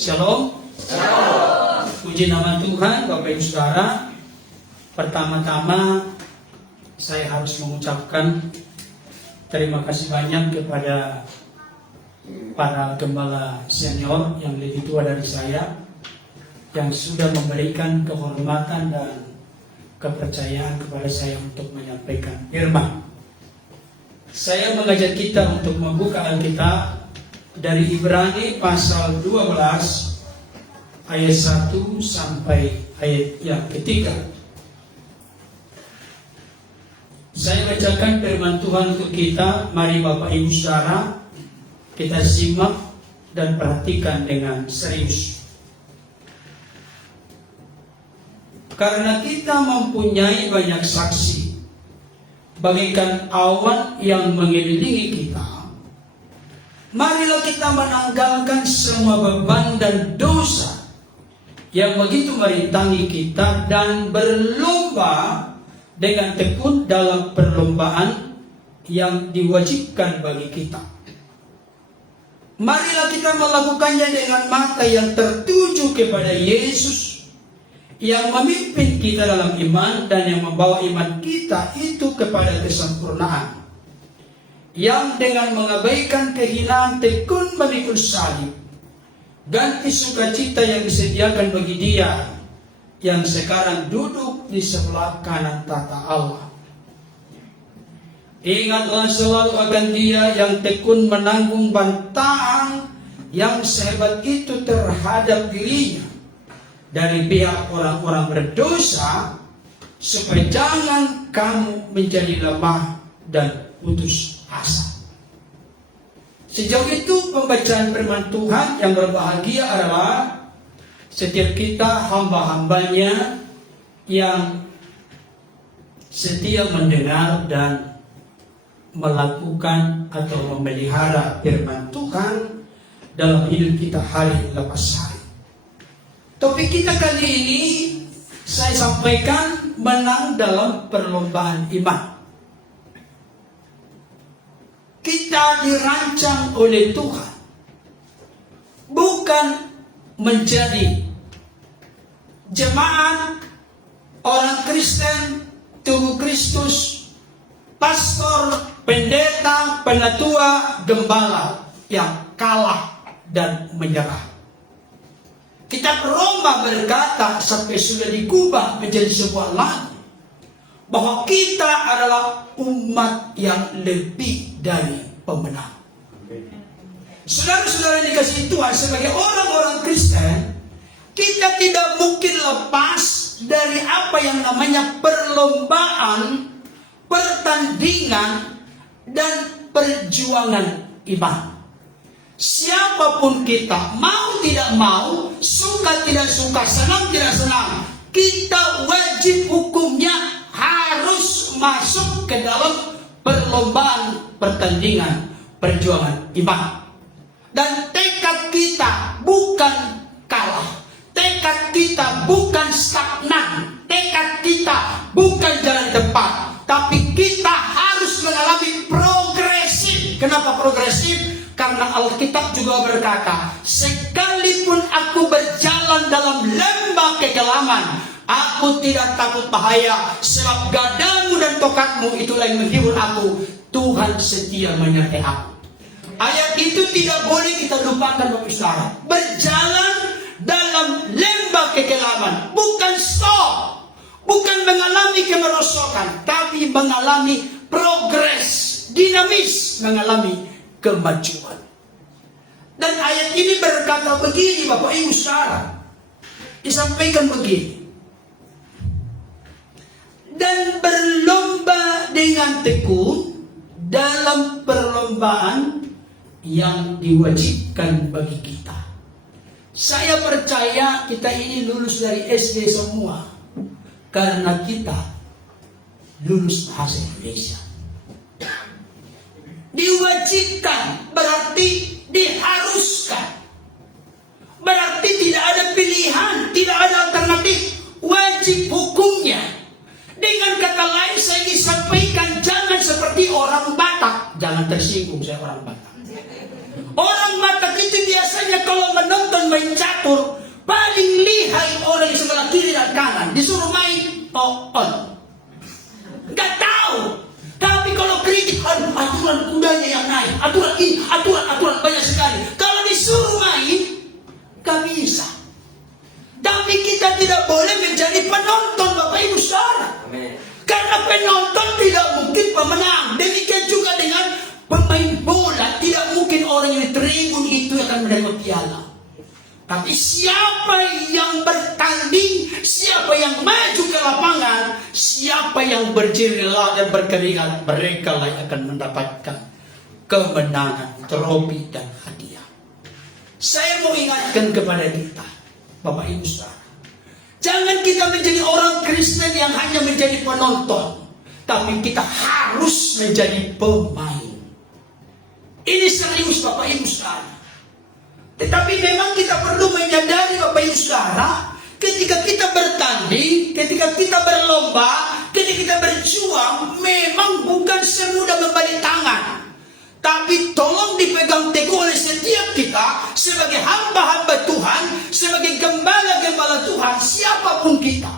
Shalom. Shalom. Puji nama Tuhan, Bapak Ibu Saudara. Pertama-tama saya harus mengucapkan terima kasih banyak kepada para gembala senior yang lebih tua dari saya, yang sudah memberikan kehormatan dan kepercayaan kepada saya untuk menyampaikan firman. Saya mengajak kita untuk membuka Alkitab dari Ibrani pasal 12 ayat 1 sampai ayat yang ketiga. Saya bacakan firman Tuhan untuk kita. Mari Bapak Ibu Saudara, kita simak dan perhatikan dengan serius. Karena kita mempunyai banyak saksi, bagaikan awan yang mengelilingi kita, marilah kita menanggalkan semua beban dan dosa yang begitu merintangi kita, dan berlomba dengan tekun dalam perlombaan yang diwajibkan bagi kita. Marilah kita melakukannya dengan mata yang tertuju kepada Yesus, yang memimpin kita dalam iman dan yang membawa iman kita itu kepada kesempurnaan, yang dengan mengabaikan kehinaan tekun memikul salib, ganti sukacita yang disediakan bagi Dia yang sekarang duduk di sebelah kanan tata Allah. Ingatlah selalu akan Dia yang tekun menanggung bantahan yang sehebat itu terhadap dirinya dari pihak orang-orang berdosa, supaya jangan kamu menjadi lemah dan putus asa. Sejauh itu pembacaan firman Tuhan. Yang berbahagia adalah setiap kita hamba-hambanya yang setia mendengar dan melakukan atau memelihara firman Tuhan dalam hidup kita hari lepas hari. Topik kita kali ini saya sampaikan menang dalam perlombaan iman. Kita dirancang oleh Tuhan bukan menjadi jemaat, orang Kristen, tubuh Kristus, pastor, pendeta, penatua, gembala yang kalah dan menyerah. Kitab Roma berkata sampai sudah dikubah menjadi sebuah lagu, bahwa kita adalah umat yang lebih dari pemenang. Saudara-saudara yang dikasihi Tuhan, sebagai orang-orang Kristen, kita tidak mungkin lepas dari apa yang namanya perlombaan, pertandingan, dan perjuangan iman. Siapapun kita, mau tidak mau, suka tidak suka, senang tidak senang, kita wajib hukumnya harus masuk ke dalam perlombaan, pertandingan, perjuangan iman. Dan tekad kita bukan kalah, tekad kita bukan stagnan, tekad kita bukan jalan tepat, tapi kita harus mengalami progresif. Kenapa progresif? Karena Alkitab juga berkata, sekalipun aku berjalan dalam lembah kegelaman, aku tidak takut bahaya, sebab gadamu dan tokatmu itulah yang menghibur aku. Tuhan setia menyertai aku. Ayat itu tidak boleh kita lupakan, Bapak Saudara. Berjalan dalam lembah kegelaman, bukan stop, bukan mengalami kemerosotan, tapi mengalami progres, dinamis, mengalami kemajuan. Dan ayat ini berkata begini, Bapak Ibu Saudara, disampaikan begini: dan berlomba dengan tekun dalam perlombaan yang diwajibkan bagi kita. Saya percaya kita ini lulus dari SD semua, karena kita lulus bahasa Indonesia. Diwajibkan berarti diharuskan, berarti tidak ada pilihan, tidak ada alternatif, wajib hukumnya. Dengan kata lain saya disampaikan, jangan seperti orang Batak. Jangan tersinggung saya orang Batak. Orang Batak itu biasanya kalau menonton main catur, menjadi penonton, Bapak Ibu Saudara. Karena penonton tidak mungkin pemenang. Demikian juga dengan pemain bola, tidak mungkin orang yang di tribun itu akan menerima piala. Tapi siapa yang bertanding, siapa yang maju ke lapangan, siapa yang berjerilah dan berkeringat, mereka lah yang akan mendapatkan kemenangan, trofi dan hadiah. Saya mau ingatkan kepada kita, Bapak Ibu Saudara, jangan kita menjadi orang Kristen yang hanya menjadi penonton, tapi kita harus menjadi pemain. Ini serius, Bapak Ibu Saudara. Tetapi memang kita perlu menyadari, Bapak Ibu Saudara, ketika kita bertanding, ketika kita berlomba, ketika kita berjuang, memang bukan semudah membalik tangan. Tapi tolong dipegang teguh oleh setiap kita sebagai hamba-hamba Tuhan, sebagai gembala-gembala Tuhan, siapapun kita.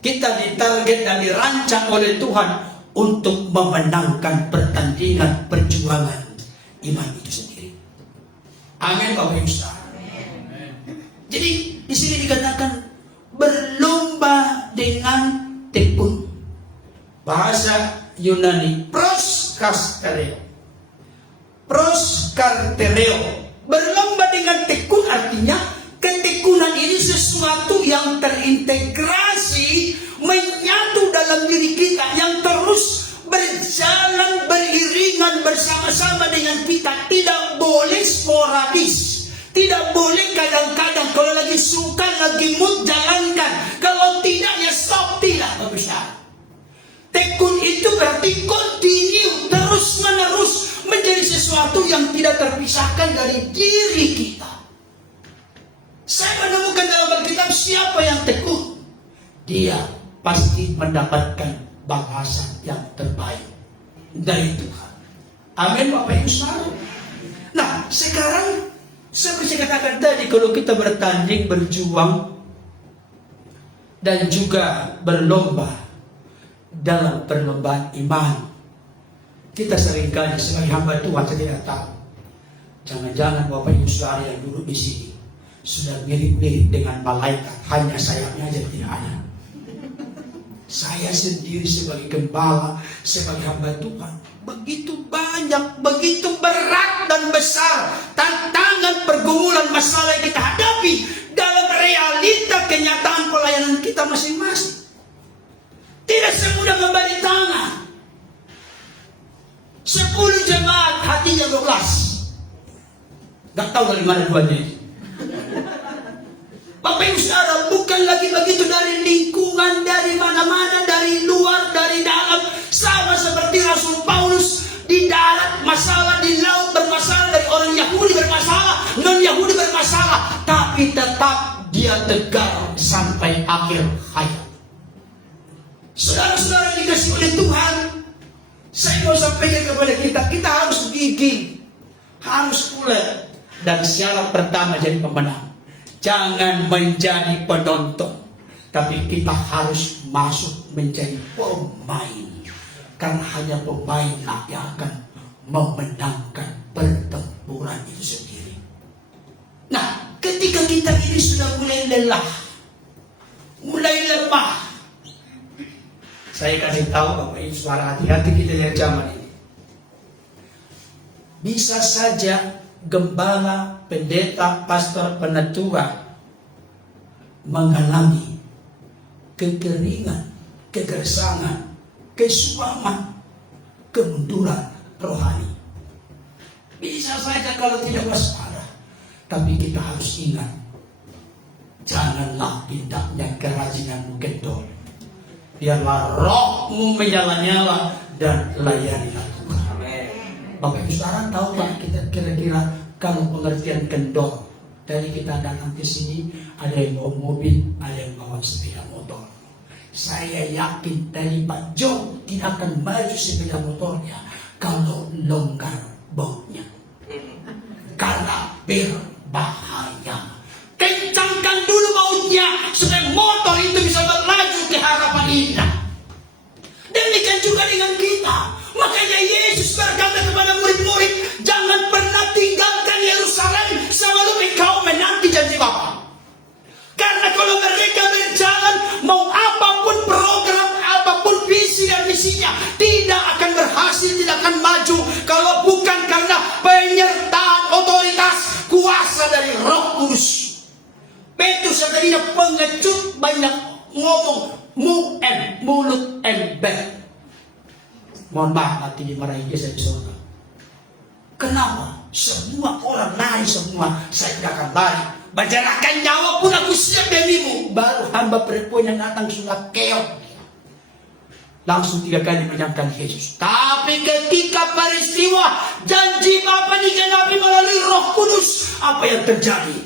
Kita ditarget dan dirancang oleh Tuhan untuk memenangkan pertandingan perjuangan iman itu sendiri. Amin, Bapak Ibu Saudara. Jadi di sini dikatakan berlomba dengan tekun. Bahasa Yunani proskartereo. Proskartereo. Berlomba dengan tekun artinya ketekunan ini sesuatu yang terintegrasi, menyatu dalam diri kita, yang terus berjalan beriringan bersama-sama dengan kita. Tidak boleh sporadis, tidak boleh kadang-kadang. Kalau lagi suka, lagi mood, jalankan. Kalau tidak, ya stop. Tidak, Bapak Saudara. Tekun itu berarti continue, terus menerus, menjadi sesuatu yang tidak terpisahkan dari diri kita. Saya menemukan dalam Alkitab, siapa yang tekun, dia pasti mendapatkan balasan yang terbaik dari Tuhan. Amin, Bapak Ibu Saudara. Nah, sekarang seperti saya katakan tadi, kalau kita bertanding, berjuang, dan juga berlomba dalam perlombaan iman, kita seringkali sebagai hamba Tuhan, saya tidak tahu, jangan-jangan Bapak Ibu Saudara yang duduk di sini sudah mirip-mirip dengan malaikat, hanya sayapnya aja tidak ada. Saya sendiri sebagai gembala, sebagai hamba Tuhan, begitu banyak, begitu berat dan besar tantangan, pergumulan, masalah yang kita hadapi dalam realita kenyataan pelayanan kita masing-masing. Tidak semudah membalik tangan. 10 jemaat, hatinya 12. Gak tahu dari mana duanya ini. Bapak Ibu Saudara, bukan lagi begitu dari lingkungan, dari mana-mana, dari luar, dari dalam. Sama seperti Rasul Paulus, di darat masalah, di laut bermasalah, dari orang Yahudi bermasalah, non-Yahudi bermasalah. Tapi tetap dia tegar sampai akhir hayat. Saudara-saudara dikasih oleh Tuhan, saya mau sampaikan kepada kita, kita harus gigih, harus ulet. Dan syarat pertama jadi pemenang. Jangan menjadi penonton, tapi kita harus masuk menjadi pemain. Karena hanya pemain yang akan memenangkan pertempuran itu sendiri. Nah, ketika kita ini sudah mulai lelah, mulai lemah, saya kasih tahu Bapak Ibu Saudara, hati-hati kita lihat zaman ini. Bisa saja gembala, pendeta, pastor, penatua mengalami kekeringan, kegersangan, kesuaman, kemunduran rohani. Bisa saja kalau tidak waspada. Tapi kita harus ingat, janganlah pindahnya kerajinanmu kendor. Biarlah rohmu menyala-nyala dan layanilah Tuhan. Bapak Ibu Saudara tahu Pak, kita kira-kira kalau pengertian kendor, dari kita datang ke sini, ada yang bawa mobil, ada yang bawa sepeda motor. Saya yakin dari Pak John tidak akan maju sepeda motornya kalau longgar bautnya, karena berbahaya. Kencangkan dulu bautnya supaya motor itu bisa berlaju ke harapan indah. Demikian juga dengan kita. Makanya Yesus berkata kepada murid-murid, jangan pernah tinggalkan Yerusalem sebelum engkau menanti janji Bapa. Karena kalau mereka berjalan tadinya pengecut, banyak ngomong, mulut ember. Mohon maaf nanti dimarahin dia saya di surga. Kenapa? Semua orang lari semua, saya tidak akan lari. Berjarakkan nyawa pun aku siap demimu. Baru hamba perempuan yang datang sudah keok. Langsung 3 kali menyangkal Yesus. Tapi ketika peristiwa janji Bapa digenapi melalui Roh Kudus, apa yang terjadi?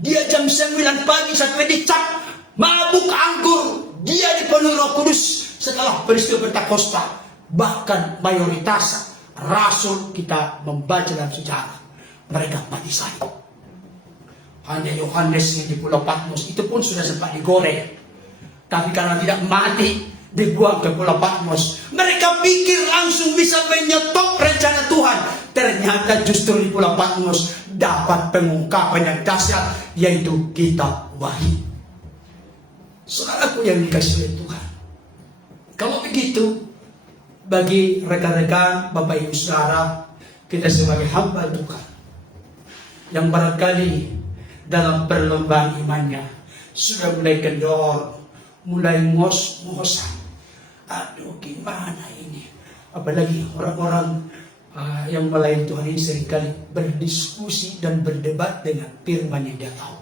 Dia jam 9 pagi sampai dicap mabuk anggur. Dia dipenuhi Roh Kudus setelah peristiwa Pentakosta. Bahkan mayoritas rasul kita membaca dalam sejarah, mereka mati salib. Hanya Yohanes yang di Pulau Patmos itu pun sudah sempat digoreng. Tapi karena tidak mati, dibuang ke Pulau Patmos. Mereka pikir langsung bisa menyetop rencana Tuhan. Ternyata justru di Pulau Patmos dapat pengungkapan yang dahsyat, yaitu kitab Wahyu. Saudaraku yang dikasihi oleh Tuhan, kalau begitu, bagi rekan-rekan, Bapak Ibu Saudara, kita sebagai hamba Tuhan yang barangkali dalam perlombaan imannya sudah mulai kendor, mulai ngos-ngosan. Aduh, gimana ini? Apalagi orang-orang yang melayani Tuhan ini seringkali berdiskusi dan berdebat dengan firman yang dia tahu.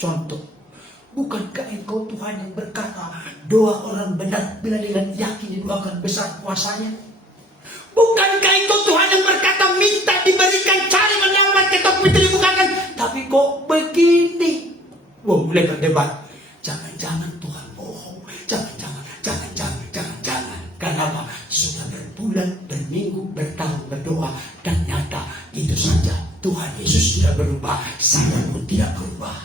Contoh, bukankah engkau Tuhan yang berkata, doa orang benar bila dengan yakin didoakan besar kuasanya? Bukankah engkau Tuhan yang berkata, minta diberikan, cari menyambat, ketok pintu dibukakan? Tapi kok begini? Wah, mulai berdebat. Jangan-jangan Tuhan bohong. Jangan-jangan. Kenapa? Sudah berbulan, berminggu, bertahun berdoa, dan nyata itu saja. Tuhan Yesus tidak berubah, saya pun tidak berubah.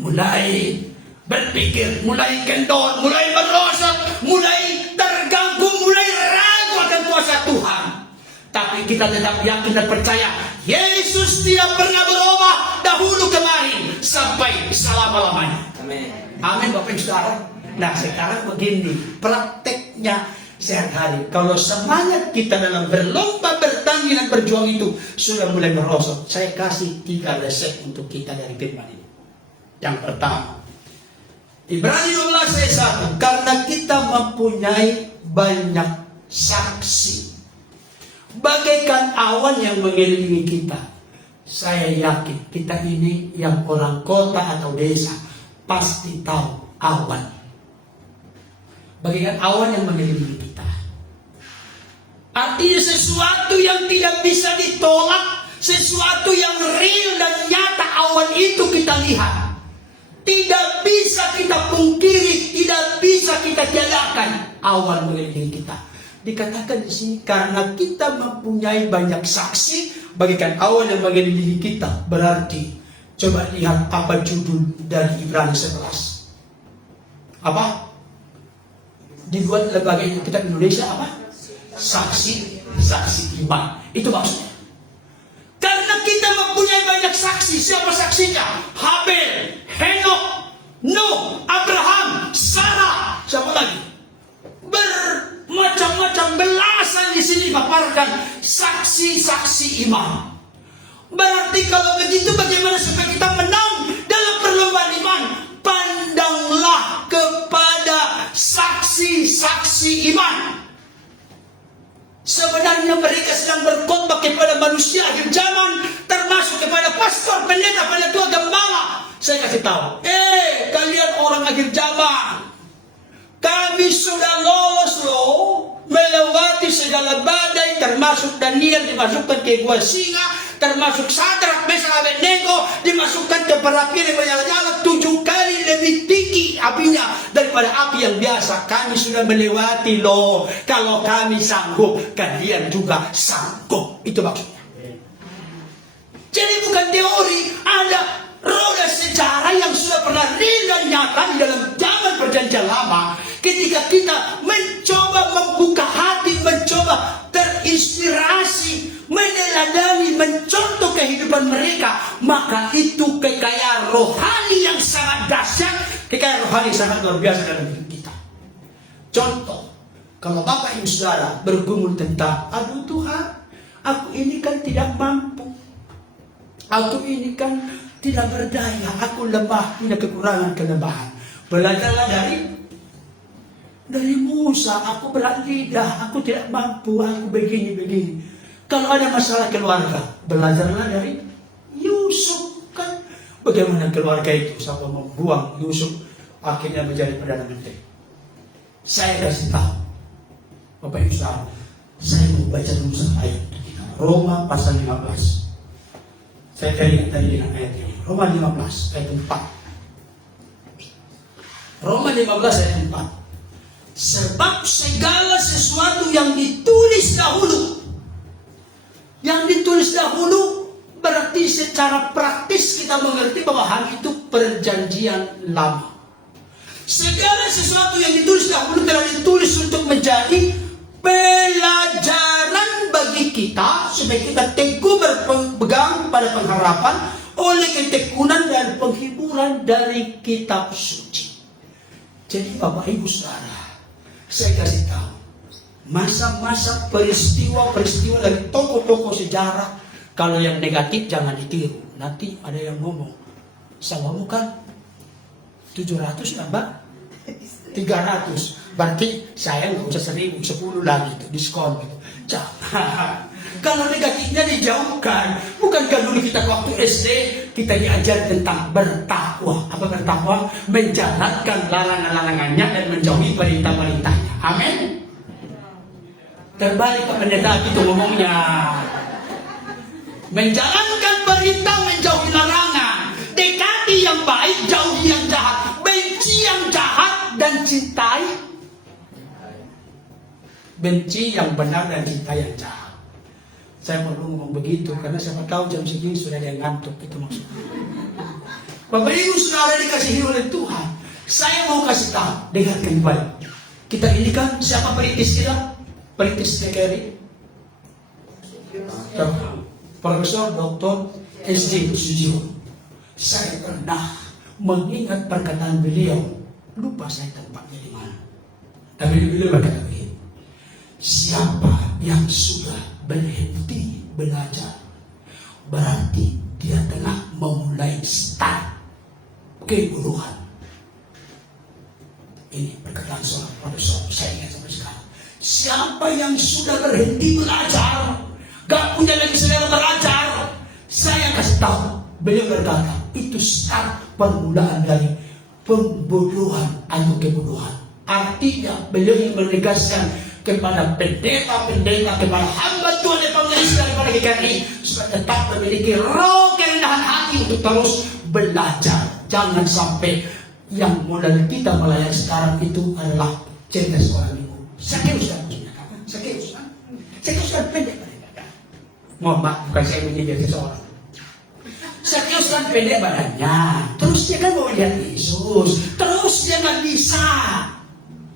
Mulai berpikir, mulai kendor, mulai merosot, mulai terganggu, mulai ragu akan kuasa Tuhan. Tapi kita tetap yakin dan percaya, Yesus tidak pernah berubah dahulu kemarin sampai selama-lamanya. Amin. Amin Bapak Ibu Saudara. Nah sekarang begini prakteknya sehari-hari. Kalau semangat kita dalam berlomba, bertanding dan berjuang itu sudah mulai merosot, saya kasih 3 resep untuk kita dari firman ini. Yang pertama, Ibrani 12 ayat 1, karena kita mempunyai banyak saksi, bagaikan awan yang mengelilingi kita. Saya yakin kita ini yang orang kota atau desa pasti tahu awan. Bagaikan awan yang mengelilingi kita. Artinya sesuatu yang tidak bisa ditolak, sesuatu yang real dan nyata, awan itu kita lihat. Tidak bisa kita pungkiri, tidak bisa kita tiadakan awan mengelilingi kita. Dikatakan di sini karena kita mempunyai banyak saksi, bagaikan awan yang mengelilingi kita. Berarti coba lihat apa judul dari Ibrani 11. Apa? Dibuat lembaga kitab Indonesia apa? Saksi iman. Itu maksudnya. Karena kita mempunyai banyak saksi. Siapa saksinya? Habel, Henok, Nuh, Abraham, Sarah. Siapa lagi? Bermacam-macam belasan di sini dipaparkan saksi-saksi iman. Berarti kalau begitu bagaimana supaya kita menang dalam perlombaan iman? Pandanglah kepada saksi-saksi iman. Sebenarnya mereka sedang berkhotbah kepada manusia akhir zaman, termasuk kepada pastor, pendeta, penatua, gembala. Saya kasih tahu, kalian orang akhir zaman, kami sudah lolos loh, melewati segala badai, termasuk Daniel dimasukkan ke gua singa, termasuk Sadrak, Mesak, Abednego dimasukkan ke perapian yang menyala-nyala 7 kali lebih tinggi apinya daripada api yang biasa. Kami sudah melewati loh. Kalau kami sanggup, kalian juga sanggup. Itu maksudnya. Jadi bukan teori, ada roda sejarah yang sudah pernah real dan nyata di dalam zaman perjanjian lama. Ketika kita mencoba membuka hati, mencoba terinspirasi, meneladani, mencontoh kehidupan mereka, maka itu kekayaan rohani yang sangat dahsyat, kekayaan rohani yang sangat luar biasa dalam hidup kita. Contoh, kalau Bapak Ibu Saudara bergumul tentang, aduh Tuhan, aku ini kan tidak mampu, aku ini kan tidak berdaya, aku lemah, punya kekurangan kelemahan. Belajarlah dari Musa, aku berat lidah, aku tidak mampu, aku begini. Kalau ada masalah keluarga, belajarlah dari Yusuf kan. Bagaimana keluarga itu sampai membuang Yusuf akhirnya menjadi Perdana Menteri. Saya kasih tahu, Bapak Ibu Saudara, saya mau baca dulu satu ayat. Roma pasal 15. Saya tadi dengan ayat ini. Roma 15 ayat 4. Roma 15 ayat 4. Sebab segala sesuatu yang ditulis dahulu berarti secara praktis kita mengerti bahwa hal itu perjanjian lama. Segala sesuatu yang ditulis dahulu telah ditulis untuk menjadi pelajaran bagi kita supaya kita teguh berpegang pada pengharapan oleh ketekunan dan penghiburan dari kitab suci. Jadi Bapak Ibu Saudara, saya kasih tahu masa-masa peristiwa dari tokoh-tokoh sejarah. Kalau yang negatif jangan ditiru. Nanti ada yang ngomong, samamu kan 700 ya Mbak? 300. Berarti saya nggak usah 1000, 10 lagi itu diskon gitu. Jangan. Kalau negatifnya dijauhkan. Bukankah dulu kita waktu SD kita diajar tentang bertakwa. Apa bertakwa? Menjalankan larangan-larangannya dan menjauhi perintah-perintahnya. Amin. Terbalik Pak Pendeta itu ngomongnya. Menjalankan perintah, menjauhi larangan. Dekati yang baik, jauhi yang jahat. Benci yang jahat dan cintai. Benci yang benar dan cintai yang jahat. Saya perlu ngomong begitu karena siapa tahu jam segini sudah ada yang ngantuk. Itu maksudnya. Bapak Ibu Saudara dikasihi oleh Tuhan. Saya mau kasih tahu, dengarkan baik. Kita ini kan siapa perintis kita? Perintis DKRI. Profesor Dr. S.J. Sujiwo. Saya pernah mengingat perkataan beliau. Lupa saya tempatnya di mana. Tapi beliau berkata begini. Siapa yang sudah berhenti belajar, berarti dia telah memulai start kebodohan. Ini perkataan seorang profesor. Saya ingat sampai sekarang. Siapa yang sudah berhenti belajar, gak punya lagi selera belajar, saya kasih tahu, beliau berkata, itu start permulaan dari pembodohan atau kebodohan. Artinya, beliau yang menegaskan kepada pendeta-pendeta, kepada hamba Tuhan evangelis daripada GKRI, supaya tetap memiliki roh kerendahan hati untuk terus belajar. Jangan sampai yang modal kita melayani sekarang itu adalah cerita seorang ibu. Sakeus kan? Sakeus kan pendek. Mohon maaf, bukan saya menyindir seseorang. Sakeus kan pendek badannya. Terus dia kan mau lihat Yesus. Terus dia nggak bisa.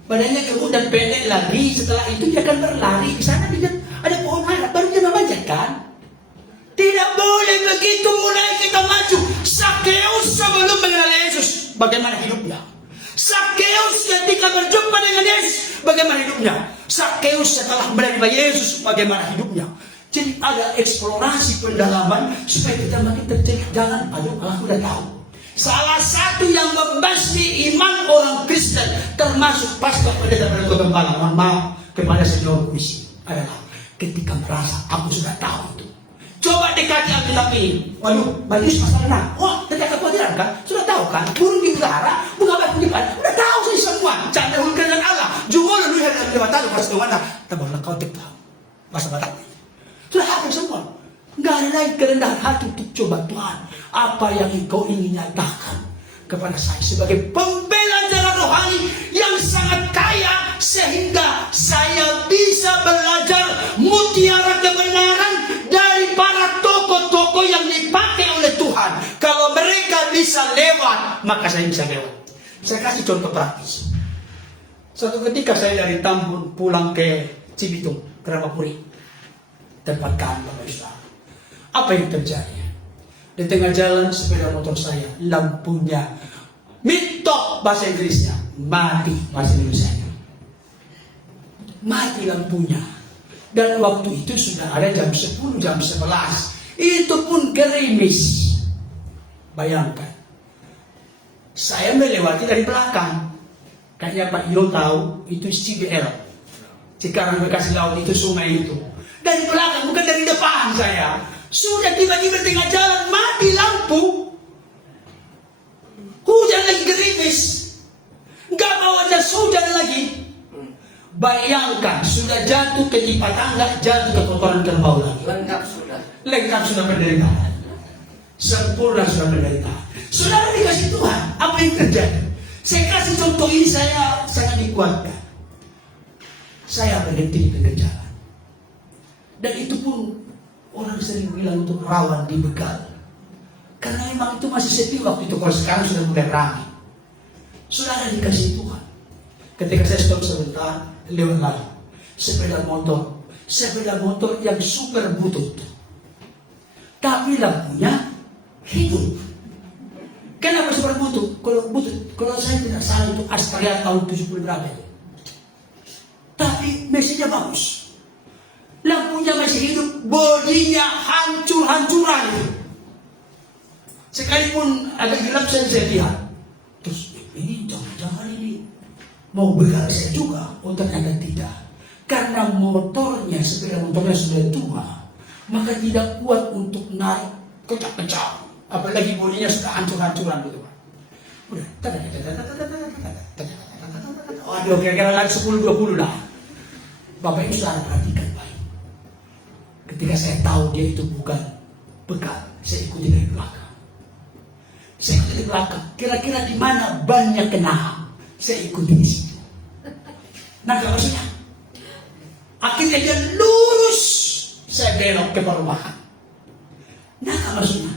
Badannya gemuk dan pendek lagi. Setelah itu dia akan berlari. Di sana dia ada pohon ara. Baru dia memanjat kan? Tidak boleh begitu mulai kita maju. Sakeus sebelum mengenal Yesus, bagaimana hidupnya? Sakeus ketika berjumpa dengan Yesus, bagaimana hidupnya? Sakeus setelah menerima Yesus, bagaimana hidupnya? Jadi ada eksplorasi pendalaman supaya kita makin tertarik. Jangan, aduh, aku udah tahu. Salah satu yang membasmi iman orang Kristen, termasuk pastor pendeta bergembala, mohon maaf kepada senior puisi, adalah ketika merasa aku sudah tahu itu. Coba dekati Alkitab ini. Waduh, Matius pasal 6. Wah, ketika kekhawatiran kan? Sudah tahu kan? Burung di udara, bunga batu di depan. Udah tahu sih semua. Canda dengan Allah. Juga lalu yang lewat tahu pas kemana? Tabanglah kau tahu. Masa batak. Sudah hafal semua. Nggak ada lagi kerendahan hati untuk coba Tuhan. Apa yang engkau ingin nyatakan kepada saya sebagai pembela jalan rohani yang sangat kaya sehingga saya bisa belajar mutiara kebenaran dari para tokoh-tokoh yang dipakai oleh Tuhan. Kalau mereka bisa lewat, maka saya bisa lewat. Saya kasih contoh praktis. Suatu ketika saya dari Tambun pulang ke Cibitung, ke Ramapuri, tempat kami Bapak Ibu. Apa yang terjadi? Di tengah jalan sepeda motor saya, lampunya mintok bahasa Inggrisnya, mati bahasa Indonesianya. Mati lampunya. Dan waktu itu sudah ada jam 10, jam 11. Itu pun gerimis. Bayangkan, saya melewati dari belakang. Kayaknya Pak Yo tahu, itu CBL. Cikarang Bekasi Laut itu sungai itu. Dari belakang, bukan dari depan saya. Sudah tiba-tiba tengah jalan, mati lampu. Hujan lagi gerimis. Gak mau ada hujan lagi. Bayangkan, sudah jatuh ke timpa tangga, jatuh ke kotoran kerbau lagi. Lengkap sudah penderitaan. Sempurna sudah penderitaan. Saudara dikasih Tuhan, apa yang terjadi? Saya kasih contoh ini, saya sangat dikuatkan. Saya berhenti di pinggir jalan. Dan itu pun orang sering bilang itu rawan dibegal. Karena memang itu masih sepi waktu itu. Kalau sekarang sudah mulai ramai. Saudara dikasih Tuhan. Ketika saya stop sebentar, lewat lagi sepeda motor yang super butut, tapi lampunya hidup. Kenapa super butut? Kalau saya tidak salah itu Astaria tahun 70 berapa itu. Tapi mesinnya bagus, lampunya masih hidup, bodinya hancur-hancuran itu. Sekalipun agak gelap saya lihat. Terus ini jangan-jangan ini mau begal saya juga. Oh ternyata tidak. Karena sepeda motornya sudah tua, maka tidak kuat untuk naik kencang-kencang. Apalagi bodinya sudah hancur-hancuran gitu. Udah. Waduh, kira-kira lagi 10-20 lah. Bapak Ibu saudara perhatikan baik. Ketika saya tahu dia itu bukan begal, saya ikuti dari belakang. Kira-kira di mana banyak kena, saya ikuti di situ. Nah, maksudnya, akhirnya dia lurus, saya belok ke perumahan. Nah, maksudnya,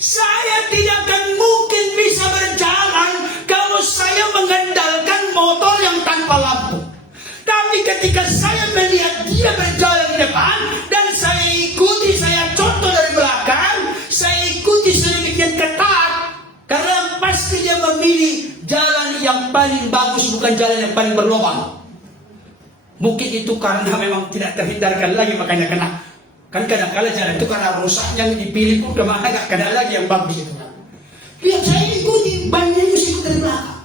saya tidak akan mungkin bisa berjalan kalau saya mengandalkan motor yang tanpa lampu. Tapi ketika saya melihat dia berjalan di depan dan saya ikuti, saya contoh dari belakang, saya ikuti sedemikian ketat, karena pasti dia memilih jalan yang paling bagus, bukan jalan yang paling berlubang. Mungkin itu karena memang tidak terhindarkan lagi, makanya kena. Kan kadang-kadang jalan itu karena rusaknya dipilih pun kemana gak kena lagi yang bagus itu. Lihat saya ikuti, banyak itu ikut dari belakang.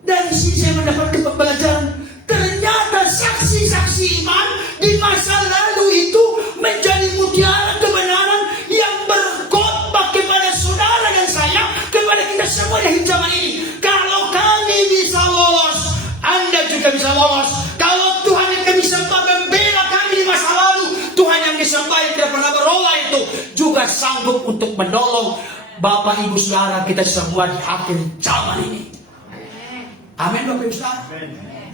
Dari sini saya mendapatkan pembelajaran. Ternyata saksi-saksi iman di masa lalu itu menjadi mutiara kebenaran yang berkhotbah kepada saudara dan saya, kepada kita semua di zaman ini. Kalau kami bisa lolos, Anda juga bisa lolos. Kalau Tuhan yang kami sembah membela kami di masa lalu, Tuhan yang disembah yang tidak pernah berolah itu juga sanggup untuk menolong Bapak Ibu Saudara kita semua di akhir zaman ini. Amin Bapak Ibu Saudara.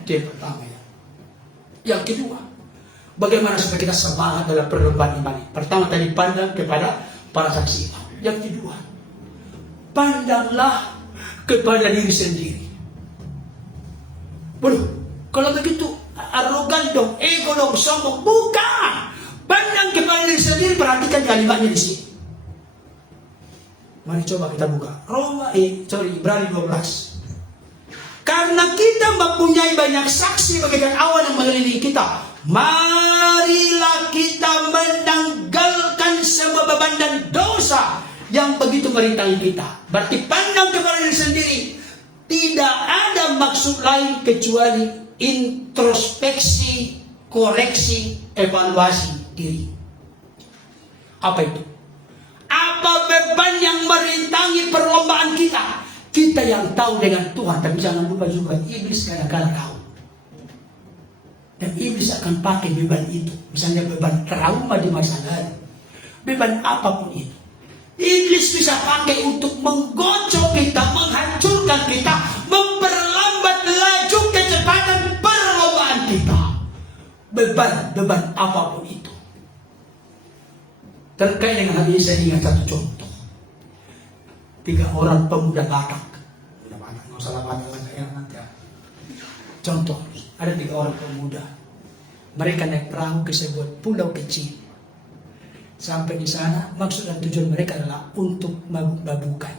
Itu yang pertama ya. Yang kedua, bagaimana supaya kita semangat dalam perlombaan iman ini? Pertama tadi pandang kepada para saksi iman. Yang kedua, pandanglah kepada diri sendiri. Waduh, kalau begitu arogan dong, ego dong, sombong. Bukan. Pandang kepada diri sendiri, perhatikan kalimatnya di sini. Mari coba kita buka. Ibrani 12. Karena kita mempunyai banyak saksi bagaikan awan yang mengelilingi kita, marilah kita menanggalkan semua beban dan dosa yang begitu merintangi kita. Berarti pandang kepada diri sendiri. Tidak ada maksud lain kecuali introspeksi, koreksi, evaluasi diri. Apa itu? Apa beban yang merintangi perlombaan kita? Kita yang tahu dengan Tuhan, tapi jangan lupa juga iblis kadang-kadang tahu. Dan iblis akan pakai beban itu. Misalnya beban trauma di masa lalu. Beban apapun itu. Iblis bisa pakai untuk menggocok kita, menghancurkan kita, memperlambat laju kecepatan perlombaan kita. Beban apapun itu. Terkait dengan hal ini saya ingat satu contoh. 3 orang pemuda Batak. Nggak usah lama-lama ya nanti ya. Contoh, ada 3 orang pemuda. Mereka naik perahu ke sebuah pulau kecil. Sampai di sana, maksud dan tujuan mereka adalah untuk mabuk-mabukan.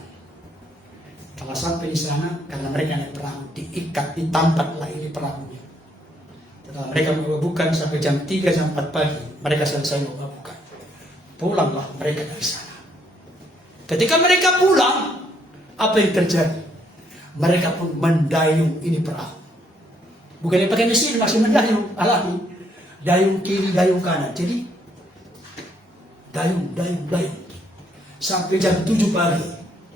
Kalau sampai di sana, karena mereka naik perahu, diikat, ditampaklah ini perahunya. Setelah mereka mabuk-mabukan sampai jam 3 sampai 4 pagi, mereka selesai mabuk-mabukan. Pulanglah mereka dari sana. Ketika mereka pulang, apa yang terjadi? Mereka pun mendayung ini perahu. Bukan yang pakai mesin, masih mendayung alami. Dayung kiri, dayung kanan. Jadi dayung. Sampai jam 7 pagi.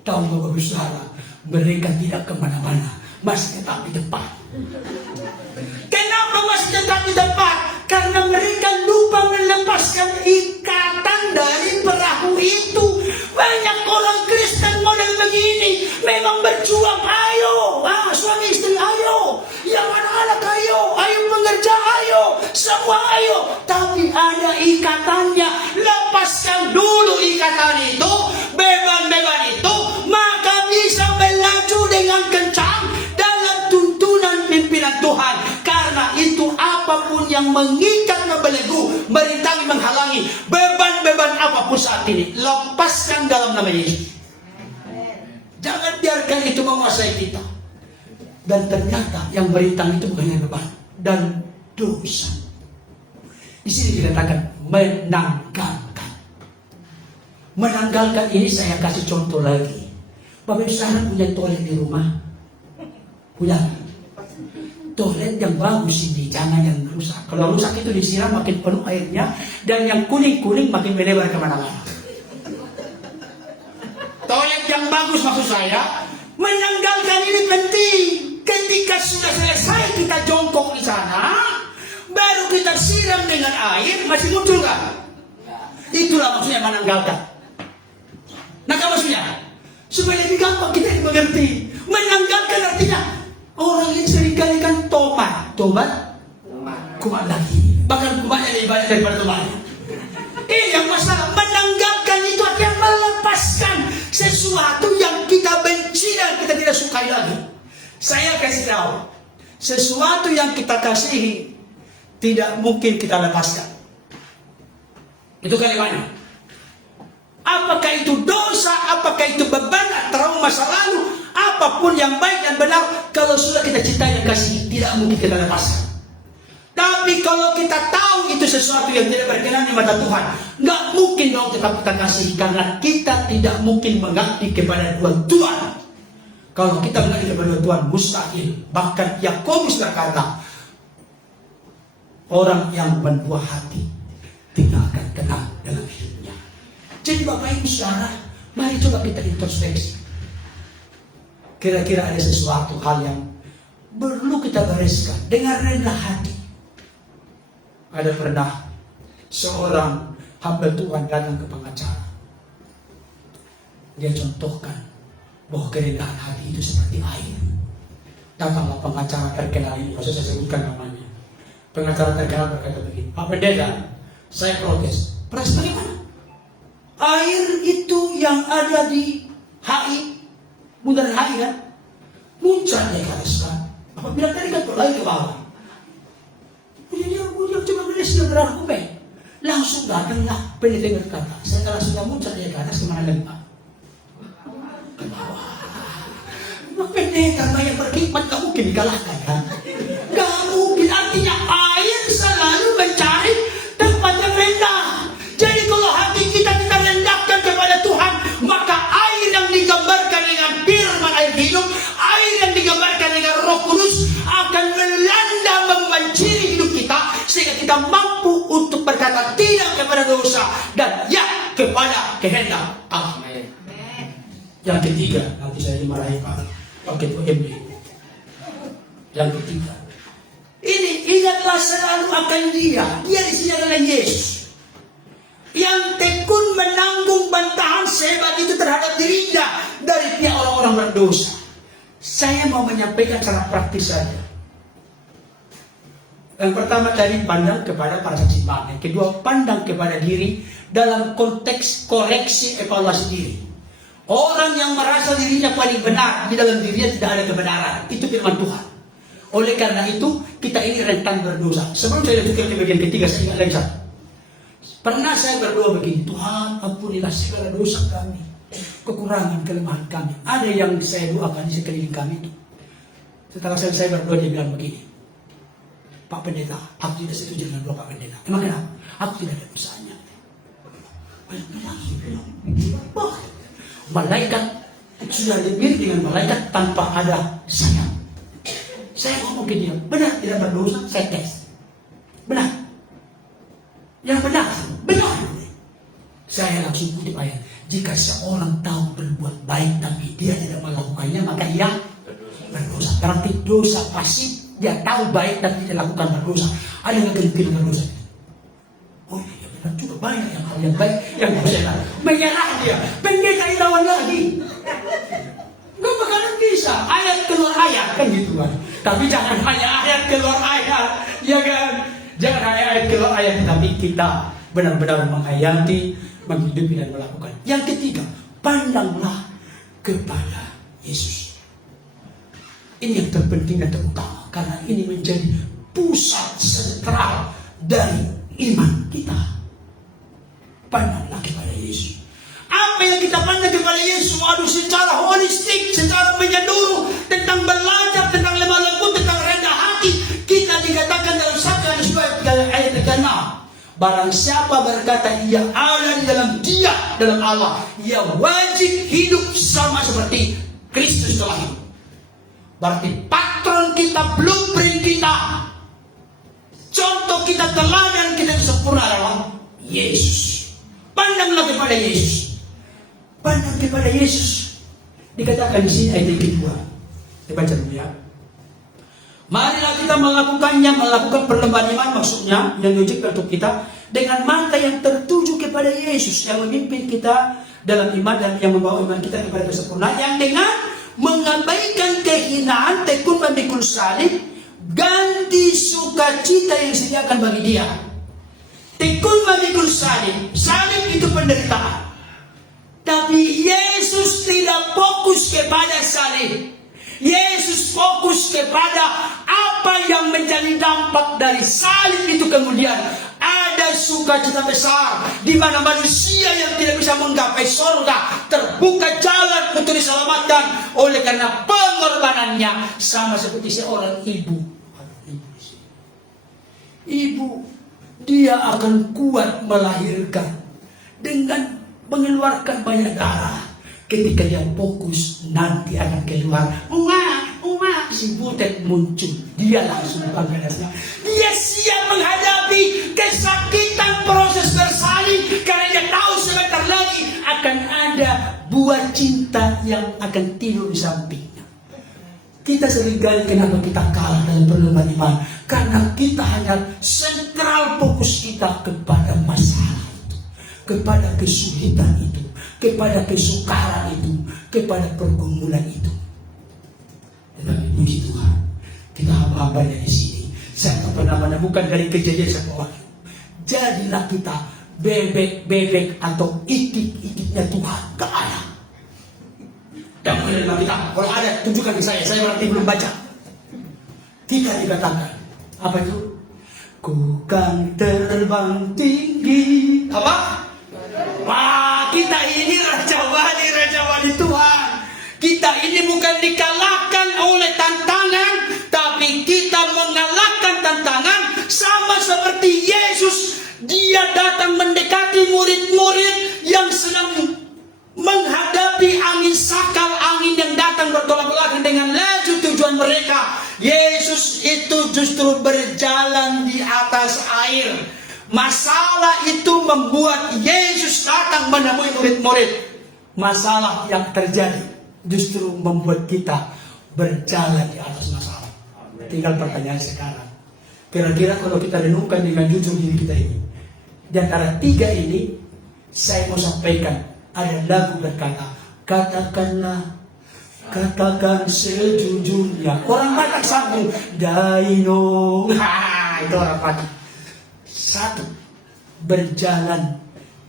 Tahu Bapak Saudara, mereka tidak kemana-mana, masih tetap di depan. Kenapa masih tetap di depan? Karena mereka lupa melepaskan ikatan dari perahu itu. Banyak orang Kristen model begini, memang berjuang, ayo, suami istri ayo, yang anak-anak ayo pengerja ayo, semua ayo. Tapi ada ikatannya, lepaskan dulu ikatan itu, beban-beban itu, maka bisa melaju dengan kencang dalam tuntunan pimpinan Tuhan. Karena itu apapun yang mengikat, membelenggu, merintangi, menghalangi, beban-beban apapun saat ini, lepaskan dalam nama Yesus. Jangan biarkan itu menguasai kita. Dan ternyata yang merintang itu bukan hanya beban dan dosa. Di sini dikatakan menanggalkan. Menanggalkan ini saya kasih contoh lagi. Bapak Saudara punya toilet di rumah? Punya? Toilet yang bagus ini, jangan yang rusak. Kalau rusak itu disiram makin penuh airnya, dan yang kuning-kuning makin melebar kemana-mana. Toilet yang bagus maksud saya, menanggalkan ini penting. Ketika sudah selesai kita jongkok di sana, baru kita siram dengan air, masih muncul kan? Itulah maksudnya menanggalkan. Nah, apa maksudnya? Supaya lebih gampang kita mengerti. Menanggalkan artinya orang ini seringkali kan tomat, kumat lagi. Bahkan kumatnya lebih banyak daripada tomatnya. Yang masalah menanggalkan itu artinya melepaskan sesuatu yang kita benci dan kita tidak sukai lagi. Saya kasih tahu, sesuatu yang kita kasihi tidak mungkin kita lepaskan. Itu kalimatnya. Apakah itu dosa, apakah itu beban, trauma masa lalu, apapun yang baik dan benar, kalau sudah kita cintai dan kasih, tidak mungkin kita lepaskan. Tapi kalau kita tahu itu sesuatu yang tidak berkenan di mata Tuhan, nggak mungkin dong tetap kita kasih, karena kita tidak mungkin mengabdi kepada dua Tuhan. Kalau kita mengabdi kepada dua Tuhan, mustahil. Bahkan Yakobus berkata, orang yang berdua hati tidak akan tenang dalam hidupnya. Jadi Bapak Ibu Saudara, mari coba kita introspeksi. Kira-kira ada sesuatu hal yang perlu kita bereskan dengan rendah hati. Ada pernah seorang hamba Tuhan datang ke pengacara. Dia contohkan bahwa kerendahan hati itu seperti air. Datanglah pengacara terkenal ini, maksud saya sebutkan namanya. Pengacara terkenal berkata begini, Pak Pendeta, saya protes. Protes bagaimana? Air itu yang ada di HI, bundaran HI kan, muncul naik ke atas kan. Apa bilang tadi kan lagi ke bawah. Dia cuma menulis yang berargumen. Langsung datanglah pendeta berkata, setelah sudah muncul naik ke atas, kemana lagi Pak? Ke bawah. Pendeta yang berkhidmat gak mungkin dikalahkan kan? Gak mungkin, artinya air selalu mencari tempat yang rendah. Jadi kalau hati kita rendahkan kepada Tuhan, maka air yang digambarkan dengan firman air hidup, air yang digambarkan dengan Roh Kudus akan melanda membanjiri hidup kita, sehingga kita mampu untuk berkata tidak kepada dosa dan ya kepada kehendak Allah. Yang ketiga, nanti saya dimarahi Pak Ketua MB. Yang ketiga, ini ingatlah selalu akan Dia di sini adalah Yesus yang tekun menanggung bantahan sehebat itu terhadap dirinya dari pihak orang-orang berdosa. Saya mau menyampaikan secara praktis saja. Yang pertama tadi pandang kepada para saksi baik. Yang kedua pandang kepada diri dalam konteks koreksi evaluasi diri. Orang yang merasa dirinya paling benar, di dalam dirinya tidak ada kebenaran. Itu firman Tuhan. Oleh karena itu kita ini rentan berdosa. Sebelum saya lanjutkan ke bagian ketiga, saya ingat lagi satu. Pernah saya berdoa begini, Tuhan ampunilah segala dosa kami, kekurangan, kelemahan kami. Ada yang saya doakan di sekeliling kami itu. Setelah saya berdoa, dia bilang begini, Pak Pendeta, aku tidak setuju dengan doa Pak Pendeta. Emang kenapa? Aku tidak ada dosanya. Malaikat sudah mirip dengan malaikat tanpa ada sayap. Saya ngomong ke dia, benar tidak berdosa? Saya tes. Benar. Yang benar. Benar. Saya langsung kutip ayat. Jika seorang tahu berbuat baik tapi dia tidak melakukannya, maka ia berdosa. Berarti dosa pasif. Dia tahu baik dan tidak lakukan berdosa. Ada yang kemungkinan berdosa. Oh iya benar juga, banyak yang hal yang baik yang dosa. Menyerah dia. Pendeta lawan lagi. Gak bakalan bisa. Ayat keluar ayat kan gitu kan. Tapi jangan hanya ayat keluar ayat. Ya kan. Jangan hanya ayat keluar ayat. Tapi kita benar-benar menghayati, menghidupi dan melakukan. Yang ketiga, pandanglah kepada Yesus. Ini yang terpenting dan terutama, karena ini menjadi pusat sentral dari iman kita. Pandanglah kepada Yesus. Apa yang kita pandang kepada Yesus? Waduh, secara holistik, secara menyeluruh, tentang belajar, tentang lemah lembut, tentang rendah hati. Kita dikatakan dalam 1 ayat 36. Barang siapa berkata ia ada di dalam dia, dalam Allah, ia wajib hidup sama seperti Kristus telah hidup. Berarti patron kita, blueprint kita, contoh kita, teladan kita sempurna adalah Yesus. Pandanglah kepada Yesus. Pandang kepada Yesus. Dikatakan di sini ayat yang kedua. Kita baca dulu ya. Marilah kita melakukannya, melakukan perlombaan iman, maksudnya yang diujikan untuk kita dengan mata yang tertuju kepada Yesus yang memimpin kita dalam iman dan yang membawa iman kita kepada kesempurnaan, yang dengan mengabaikan kehinaan, tekun memikul salib, ganti sukacita yang disediakan bagi dia. Tekun memikul salib, salib itu penderitaan. Tapi Yesus tidak fokus kepada salib. Yesus fokus kepada apa yang menjadi dampak dari salib itu. Kemudian ada sukacita besar di mana manusia yang tidak bisa menggapai surga terbuka jalan untuk diselamatkan oleh karena pengorbanannya, sama seperti seorang ibu. Ibu, dia akan kuat melahirkan dengan mengeluarkan banyak darah. Ketika dia fokus nanti akan keluar si butet muncul, dia langsung bangkitnya. Dia siap menghadapi kesakitan proses bersalin karena dia tahu sebentar lagi akan ada buah cinta yang akan tidur di sampingnya. Kita seringkali kenapa kita kalah dalam perlombaan iman? Karena kita hanya sentral fokus kita kepada masalah itu, kepada kesulitan itu, kepada kesukaran itu, kepada pergumulan itu. Tetapi puji Tuhan, kita hamba-hamba dari sini, saya tak pernah menemukan dari kejadian satu orang. Jadilah kita bebek-bebek atau itik-itiknya Tuhan. Gak ada. Dan menerima kita. Kalau ada, tunjukkan ke saya berarti belum baca. Kita dikatakan, apa itu? Ku kan terbang tinggi. Apa? Wah, kita ini raja wali Tuhan. Kita ini bukan dikalahkan oleh tantangan, tapi kita mengalahkan tantangan. Sama seperti Yesus, dia datang mendekati murid-murid yang sedang menghadapi angin sakal, angin yang datang bertolak belakang dengan laju tujuan mereka. Yesus itu justru berjalan di atas air. Masalah itu membuat Yesus datang menemui murid-murid. Masalah yang terjadi justru membuat kita berjalan di atas masalah. Tinggal pertanyaan sekarang, kira-kira kalau kita renungkan dengan jujur diri kita ini, di antara tiga ini, saya mau sampaikan, ada lagu berkata, katakan sejujurnya. Orang Batak sambung, Daino. Itu orang Batak. Satu, berjalan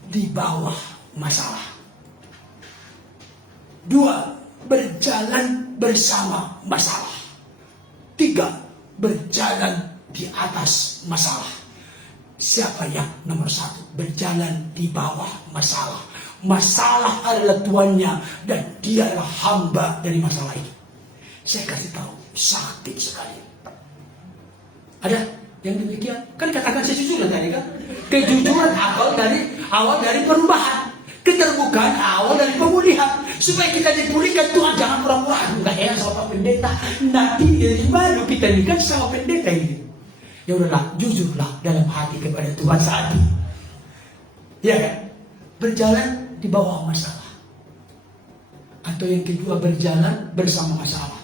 di bawah masalah. Dua, berjalan bersama masalah. Tiga, berjalan di atas masalah. Siapa yang nomor satu? Berjalan di bawah masalah. Masalah adalah tuannya dan dia adalah hamba dari masalah itu. Saya kasih tahu, sakit sekali. Ada yang demikian? Kan katakan sejujurnya tadi kan? Kejujuran awal dari perubahan. Keterbukaan awal dari pemulihan. supaya kita dipulihkan. Tuhan jangan pura-pura, nggak enak sama Pak Pendeta, nanti dari mana kita nikah sama pendeta ini. Ya udahlah, jujurlah dalam hati kepada Tuhan saat ini. Ya kan? Berjalan di bawah masalah. Atau yang kedua, berjalan bersama masalah.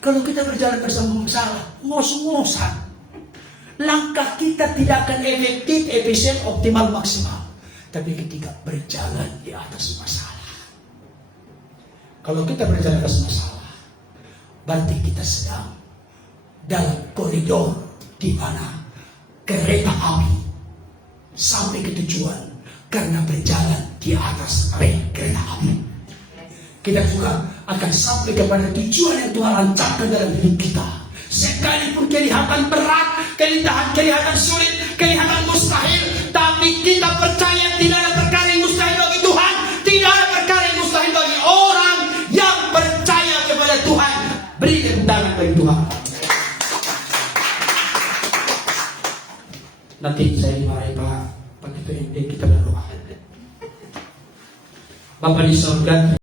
Kalau kita berjalan bersama masalah, ngos-ngosan, langkah kita tidak akan efektif, efisien, optimal, maksimal. Tapi ketika berjalan di atas masalah, kalau kita berjalan di atas masalah, berarti kita sedang dalam koridor di mana kereta api sampai ke tujuan karena berjalan di atas rel kereta api. Kita juga akan sampai kepada tujuan yang Tuhan rancangkan dalam hidup kita. Sekalipun kelihatan berat, kelihatan sulit, kelihatan mustahil, tapi kita percaya tidak ada perkara yang mustahil bagi Tuhan. Tidak ada perkara yang mustahil bagi orang yang percaya kepada Tuhan. Beri tepuk tangan bagi Tuhan. Nanti saya dimarahi Pak Ketua MD, kita berdoa. Bapa di surga,